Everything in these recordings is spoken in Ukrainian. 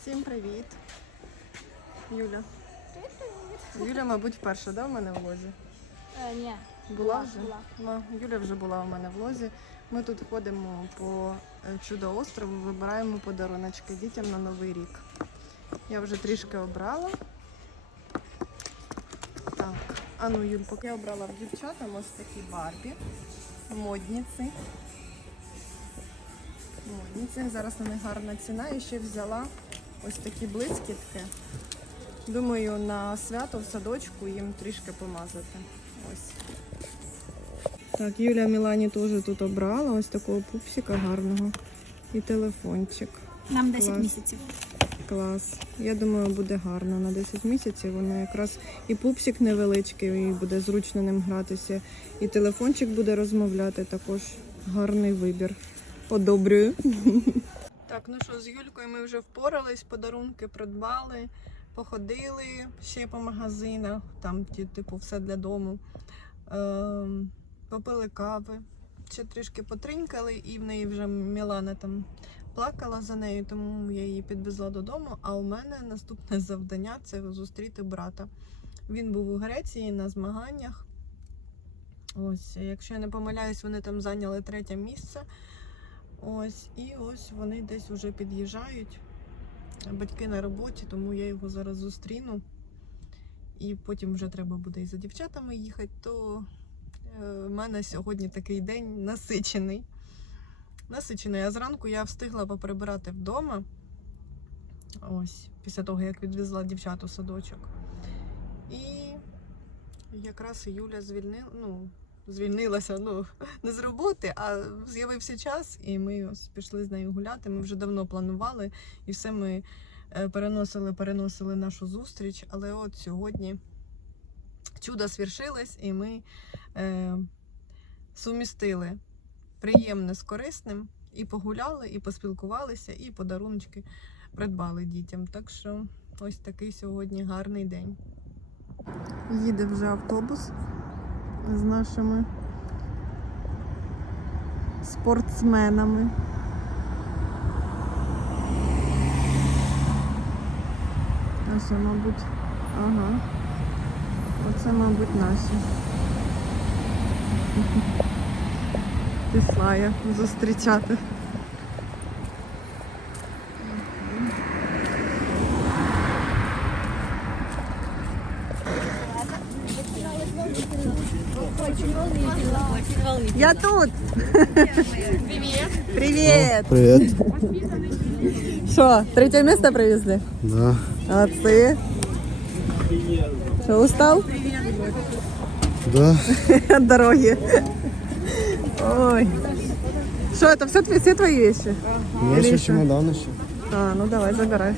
Всім привіт. Юля. Юля, мабуть, вперше, да, в мене в лозі? Е, ні. Була вже? була. Ну, Юля вже була у мене в лозі. Ми тут ходимо по е, чудо острову, вибираємо подаруночки дітям на Новий рік. Я вже трішки обрала. Так, а ну, Юль, поки я обрала в дівчатам ось такі Барбі. Модниці. Модниці. Зараз на них гарна ціна. І ще взяла ось такі блискітки. Думаю, на свято в садочку їм трішки помазати. Ось. Так, Юля Мілані теж тут обрала ось такого пупсика гарного. І телефончик. Нам 10 Клас. місяців. Клас. Я думаю, буде гарно на 10 місяців. Воно якраз і пупсик невеличкий, і буде зручно ним гратися. І телефончик буде розмовляти. Також гарний вибір. Одобрюю. Так, ну що, з Юлькою ми вже впорались, подарунки придбали, походили ще по магазинах, там типу, все для дому. Ем, попили кави, ще трішки потринькали, і в неї вже Мілана там плакала за нею, тому я її підвезла додому. А у мене наступне завдання це зустріти брата. Він був у Греції на змаганнях. Ось, якщо я не помиляюсь, вони там зайняли третє місце. Ось, і ось вони десь вже під'їжджають. Батьки на роботі, тому я його зараз зустріну. І потім вже треба буде і за дівчатами їхати, то е, в мене сьогодні такий день насичений. Насичений. А зранку я встигла поприбирати вдома. Ось, після того, як відвезла дівчат у садочок. І якраз Юля звільнила, ну, звільнилася, ну, не з роботи, а з'явився час, і ми ось пішли з нею гуляти. Ми вже давно планували, і все ми е, переносили, переносили нашу зустріч. Але от сьогодні чудо свершилось, і ми е, сумістили приємне з корисним. І погуляли, і поспілкувалися, і подарунки придбали дітям. Так що ось такий сьогодні гарний день. Їде вже автобус з нашими спортсменами. Ось, мабуть, ага. Оце, мабуть, наші. Пішла я зустрічати. Тут. Привет. Привет. Привет. Що, третє місце привезли? Да. Ти? Що, устав? Да. От дороги. Ой. Что, это все, твои- все твои вещи? У меня еще что? чемодан еще. А, ну давай, забирай.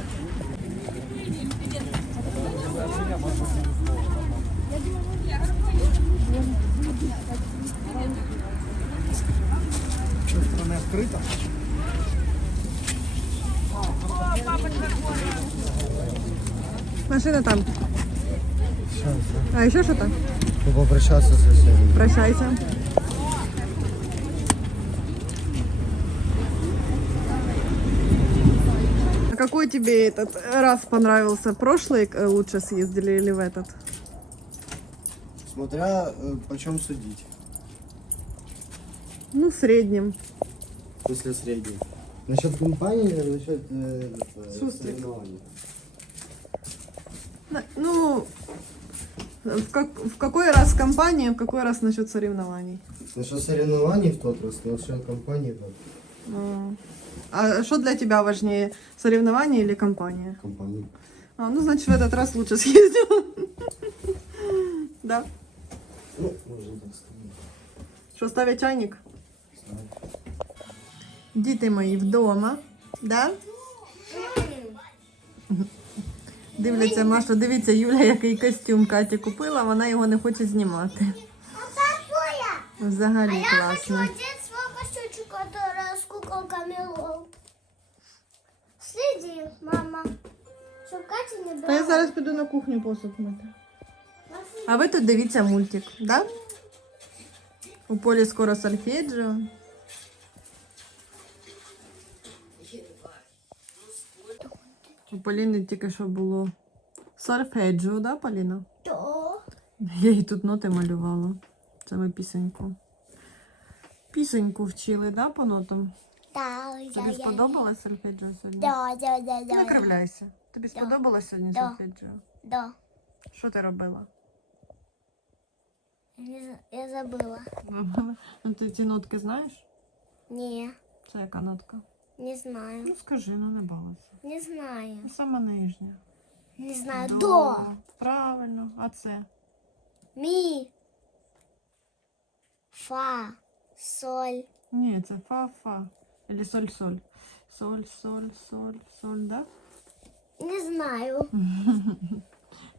Открыта. Машина там. Сейчас, А еще что-то? да. Попрощаться со всеми. Прощайся. А какой тебе этот раз понравился? Прошлый э, лучше съездили или в этот? Смотря э, почем судить. Ну, в среднем. После средней. Насчет компании или насчет э, соревнований? На- Ну, в, как- в какой раз компания, в какой раз насчет соревнований? Насчет соревнований в тот раз, насчет компании тот. А. А что для тебя важнее, соревнования или компания? Компании. А, ну, значит, в этот раз лучше съездил. Да? Ну, можно так сказать. Що, ставить чайник? Знаю. Діти мої вдома, да? Дивляться, Маша, дивіться, Юля, який костюм Каті купила, вона його не хоче знімати. Взагалі класно. одеть свою костюмчик, которая с куколками лол. Следи, мама. Чтоб Катя не Та брала. я зараз піду на кухню посуд мити. А ви тут дивіться мультик, да? У полі скоро сольфеджіо. У Поліни тільки що було сольфеджіо, да, Поліна? То. Я їй тут ноти малювала. Це ми пісеньку. Пісеньку вчили, да, по нотам? Да, я, Тобі сподобалось сольфеджіо сьогодні? Да, да, да, да. Не кривляйся. Тобі сподобалось сьогодні Да. сольфеджіо? Да. Що ти робила? Я забыла. Ну ти ці нотки знаєш? Не, Це яка нотка? Не знаю. Ну скажи, ну не балуйся. Не знаю. Ну, Сама нижня. Не знаю. До. Правильно. А це? Ми. Фа. Соль. Ні, це фа-фа. Или соль-соль. Соль, соль, соль, соль, да? Не знаю.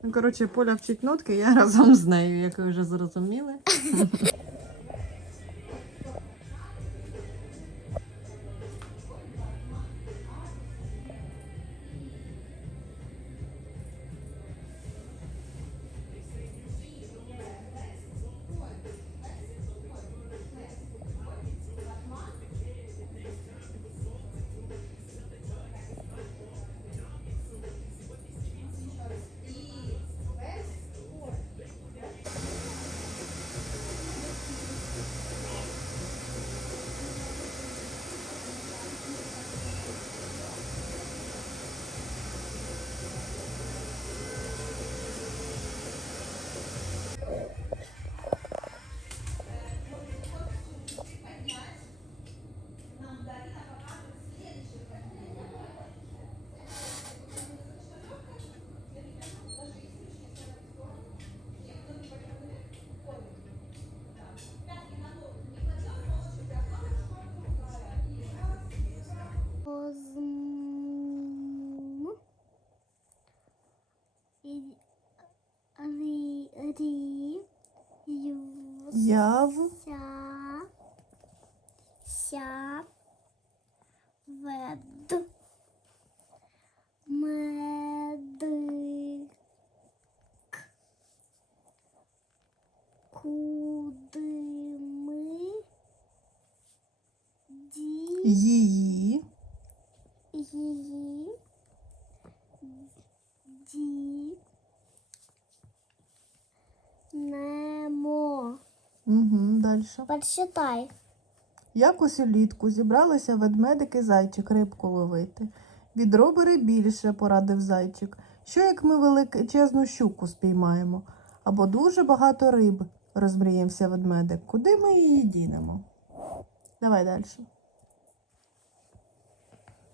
Ну, коротше, Поля вчить нотки, я разом з нею, як ви вже зрозуміли. Яв. Ся. Ся. Вед. Мед. Куди ми. Ді. Її ді немо. Угу, далі. Якось улітку зібралися ведмедик і зайчик рибку ловити. Відро бери більше, порадив зайчик. Що як ми величезну щуку спіймаємо? Або дуже багато риб, розмріявся ведмедик. Куди ми її дінемо? Давай далі.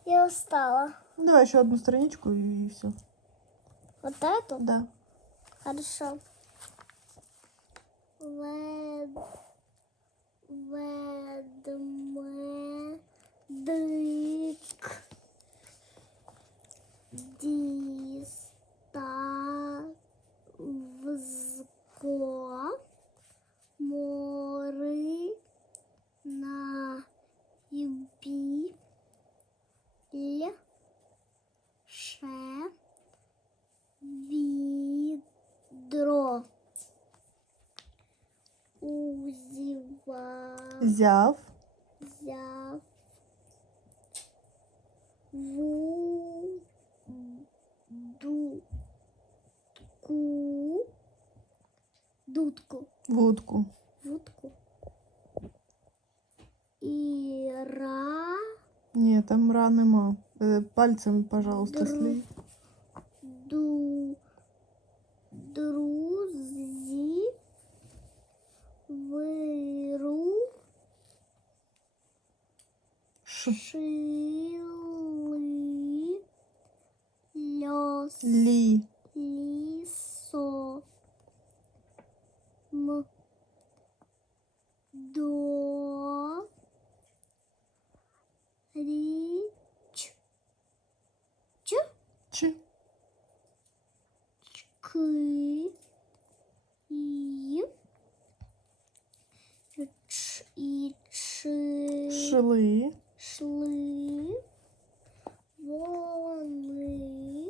Я устала. Ну, Давай ще одну страничку і все. Вот эту? Да. Хорошо. Вед... Ведмедик. Діставзко. Мори на юбі. Ше. Відро. Узіва. Зяв. Взяв. Ву. Дудку. Дудку. Вудку. Вудку. І ра. Ні, там ра нема. Е, Пальцем, пожалуйста, Дру- слій. Ду. Друзі. Ки. І. Ч. І. Чи. Шли. Шли. Вони.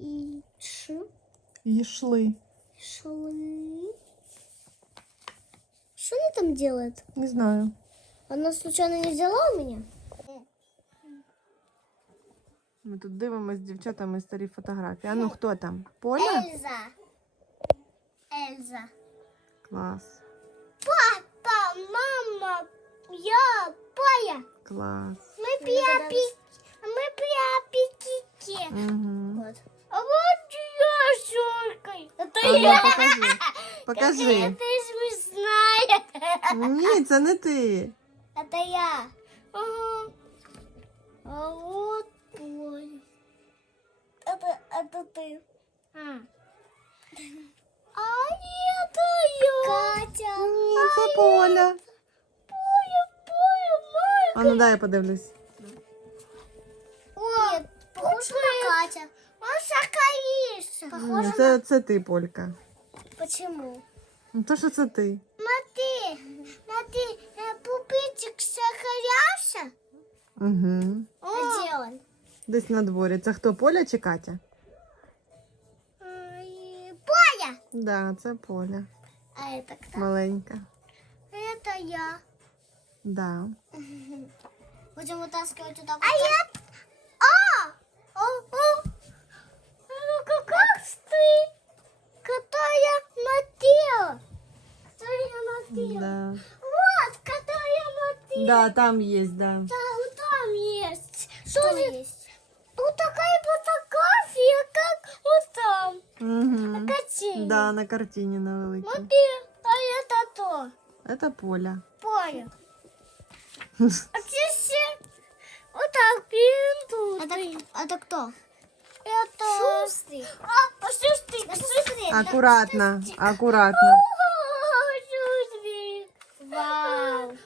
І. Ч. Йшли. Шли. Что она там делает? Не знаю. Она случайно не взяла у меня? Ми тут дивимося з дівчатами старі фотографії. А ну хто там? Поля? Эльза. Эльза. Клас. Папа, мама, я, Пая. Клас. Мы при мы при аппетите. Угу. Вот. А вот я с Юлькой. Это А ну я. покажи. Покажи. Это смешная. Ні, це не ти. Это я. Ага. А вот ой. Это, это ты. А. А это я. Катя. Ні, це Поля. Поля, Поля, Майя. А ну дай я подивлюсь. Нет, похоже на Катя. Он шакалиса. Ні, це, це ти, Полька. Почему? Ну то що це ти? Смотри, смотри, э, пупырчик шакалялся. Угу. Где он? Десь на дворі. Це хто, Поля чи Катя? Поля. Да, це Поля. А это кто? Маленька. Это я. Да. Будем вытаскивать туда. А я... А! О, о! Ну как ты? Которая мотела. Которая мотела. Да. Вот, которая мотела. Да, там є, да. Да, там есть. Что есть? Ну такая фотография, как вот там. Угу. На картине. Да, на картине на великій. Вот а это то. Это поле. Поле. А здесь вот так, блин, тут. А это, это а кто? Это... Шустрик. А, а шустрик. Аккуратно, шустрик. аккуратно. О, шустрик. Вау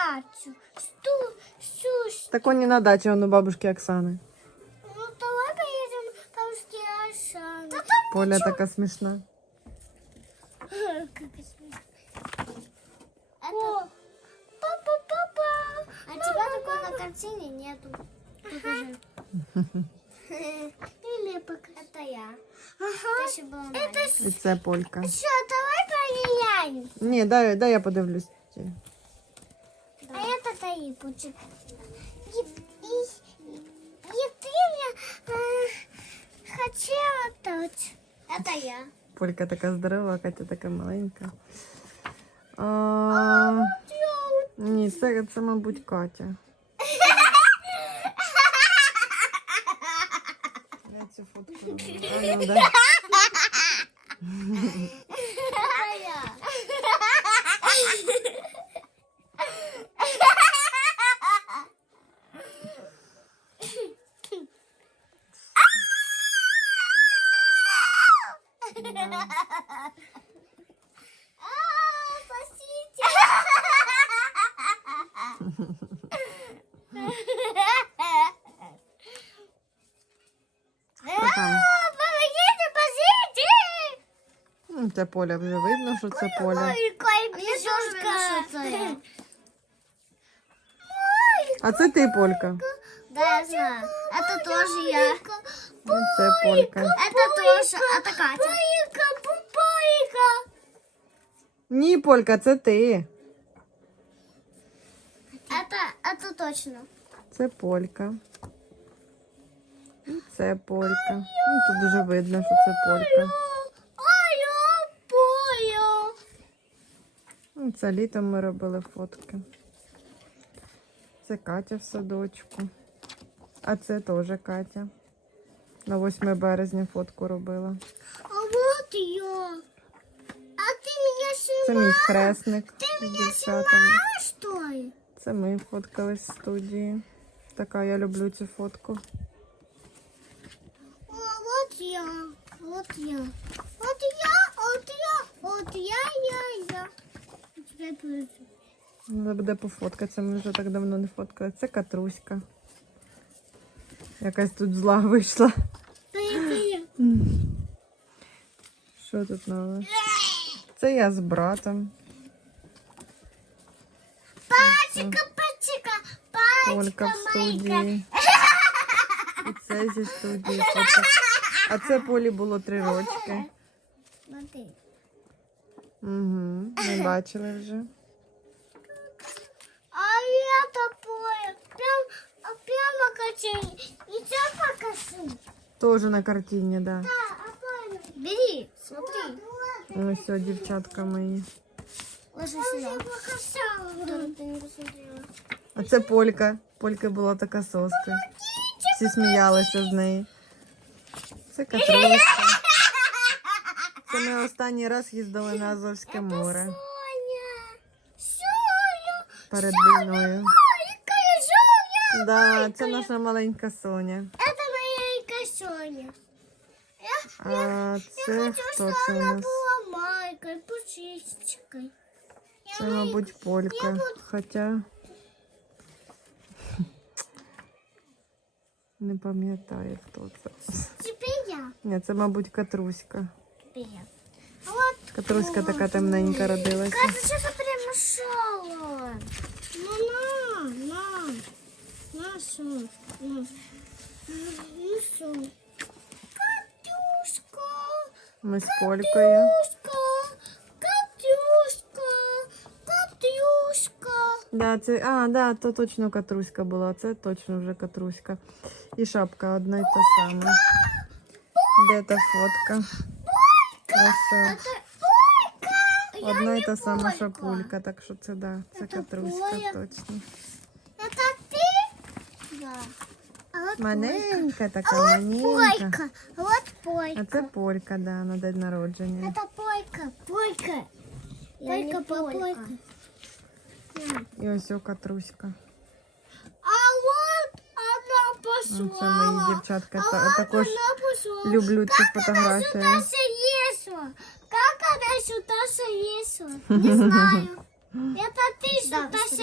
Поедем на дачу? Сту, сюш. Так он не на дачі, он у бабушки Оксани. Ну, давай поедем там с Киашем. Да Поля така смішна. там... Как смешно. Это... Папа, папа. А тебя такой на картине нету. Покажи. Или пока. Это я. Ага. Это, это І це Полька. Что, давай поменяем. Ні, дай, дай я подивлюсь. Это Таипучик. И, и, и ты мне э, хотела тут. Это я. Полька така здорова, а Катя така маленька. А, ні, це, це, мабуть, Катя. Я цю фотку роблю. А, ну. Помогите, спасите! Ну, Це Поля, вже видно, що це Поля. Ой, какая бежушка. А це ти, Полька. Да, я знаю. Это тоже я. Ну, Це Полька. Это тоже. Это Катя. Пупайка, пупайка. Ні, Полька, це ти. Это, это точно. Це Полька. І це Полька. Ну, тут дуже видно, що це Полька. Ну, Це літом ми робили фотки. Це Катя в садочку. А це теж Катя. На 8 березня фотку робила. А вот я. А ты меня Це мій хресник з дівчатами. что ли? Це ми фоткались в студії. Така я люблю цю фотку. А вот я. Вот я. Вот я, вот я, вот я, я, я. Треба буде пофоткатися, ми вже так давно не фоткали. Це Катруська. Якась тут зла вийшла. Що тут нове? Це я з братом. Олька в пачка моя. студії. І це зі студії фото. А це Полі було три рочки. Смотри. Угу. Ми бачили вже. А это поле. Прям, а прямо покажи. И тебя покажу. Теж на картині, да. Да, а правильно. Бери, смотри. Ось все, дівчатка мої. Ложи сюда. Которую ты не посмотрела. А це Полька. Полька була така соска. Всі сміялися з неї. Це Катруська. Це ми останній раз їздили на Азовське море Соня. Соня. перед війною. Маленькая Соня. Да, це наша маленька Соня. Это маленькая Соня. Я, А це хочу, хто чтобы це у она нас? была маленькой, пушистикой. Це, мабуть, Полька. Хоча. Не пам'ятаю, хто це. Теперь я. Ні, це, мабуть, катруська. Тепер я. А От Катруська така темненька родилася. Кажуть, що це перемішало. Мама, мам. Нашу. Нашу. Ну, Катюшка. Ми з Колькою. Катюшка. Да, це, а, да, то точно Катруська була, це точно вже Катруська. І шапка одна й та сама. Де та фотка? Ось Полька. одна Я та не сама Полька. шапулька, так що це да, це Це Катруська точно. Это ты? Да. А Маленька така, А маленька. А А це Полька, да, на день народження. Это пойка. Пойка. Пойка, пойка. І ось о Катруська. А вот она Ну, пошла. Це мої дівчатка. А Та- вот Також она пошла. люблю ці Как она фотографії. сюда залезла? Как она сюда залезла? Не знаю. Это ты сюда залезла.